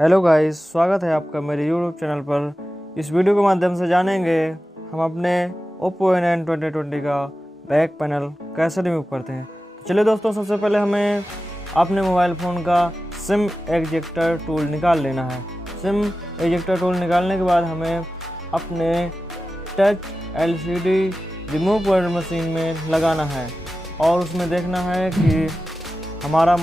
Hello guys, स्वागत है आपका मेरे यूट्यूब चैनल पर। इस वीडियो के माध्यम से जानेंगे हम अपने Oppo A9 2020 का बैक पैनल कैसे रिमूव करते हैं। तो चलिए दोस्तों, सबसे पहले हमें अपने मोबाइल फ़ोन का सिम एजेक्टर टूल निकाल लेना है। सिम एजेक्टर टूल निकालने के बाद हमें अपने टच LCD रिमूवर मशीन में लगाना है और उसमें देखना है कि हमारा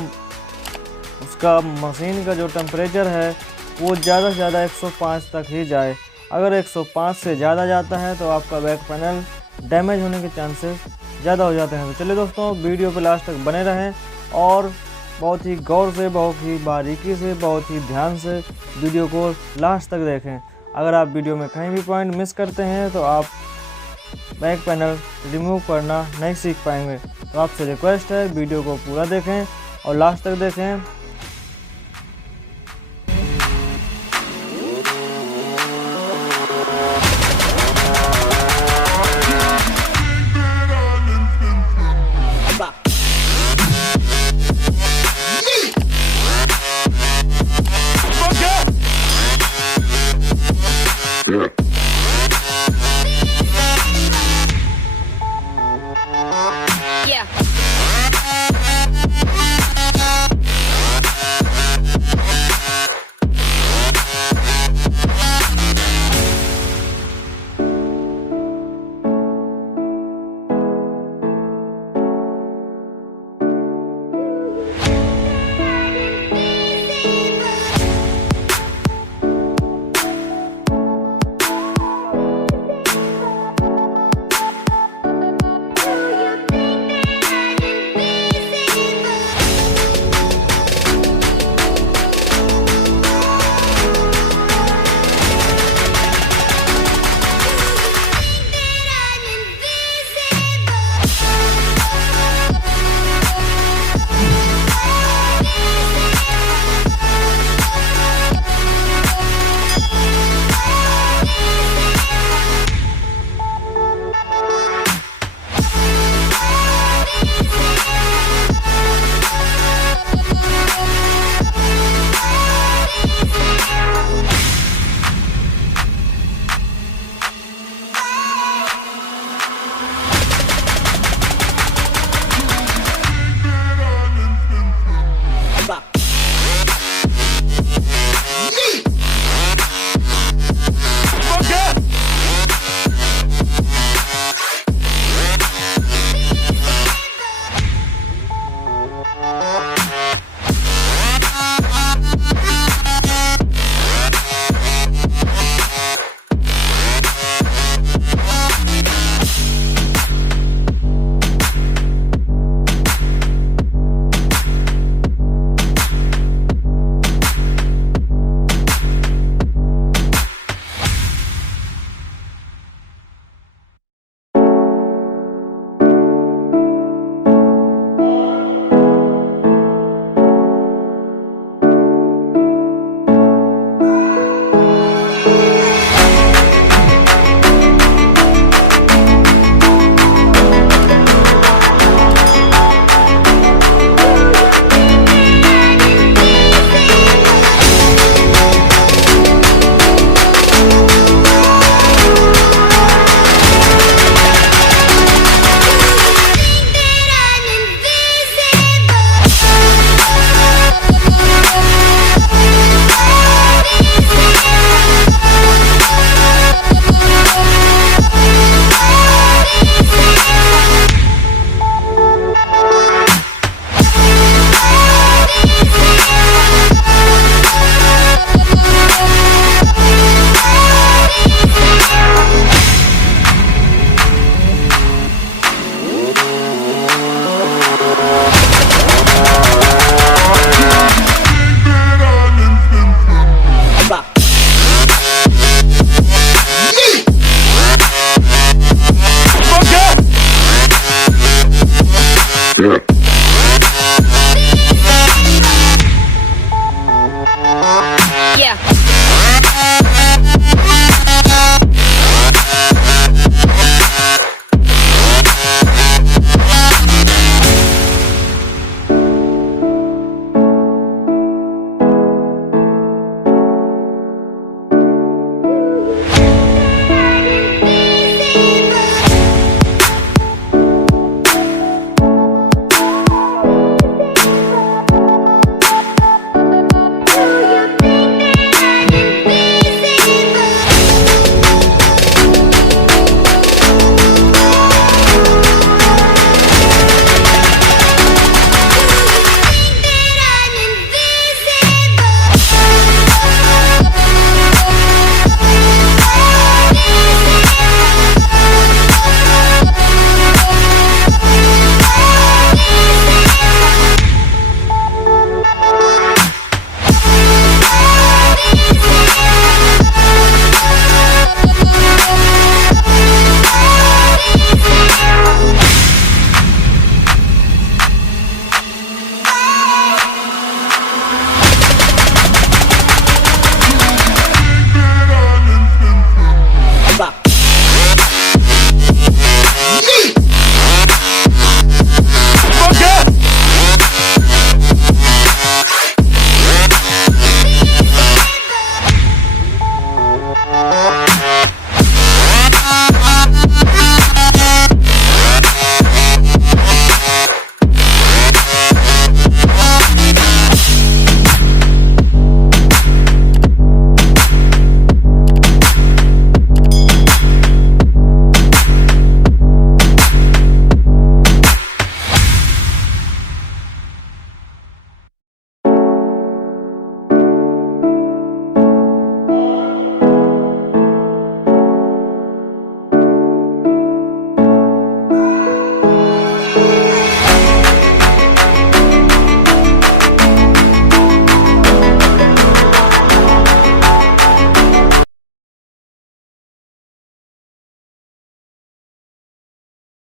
उसका मशीन का जो टेम्परेचर है वो ज़्यादा से ज़्यादा 105 तक ही जाए। अगर 105 से ज़्यादा जाता है तो आपका बैक पैनल डैमेज होने के चांसेस ज़्यादा हो जाते हैं। तो चलिए दोस्तों, वीडियो पे लास्ट तक बने रहें और बहुत ही गौर से, बहुत ही बारीकी से, बहुत ही ध्यान से वीडियो को लास्ट तक देखें। अगर आप वीडियो में कहीं भी पॉइंट मिस करते हैं तो आप बैक पैनल रिमूव करना नहीं सीख पाएंगे। तो आपसे रिक्वेस्ट है, वीडियो को पूरा देखें और लास्ट तक देखें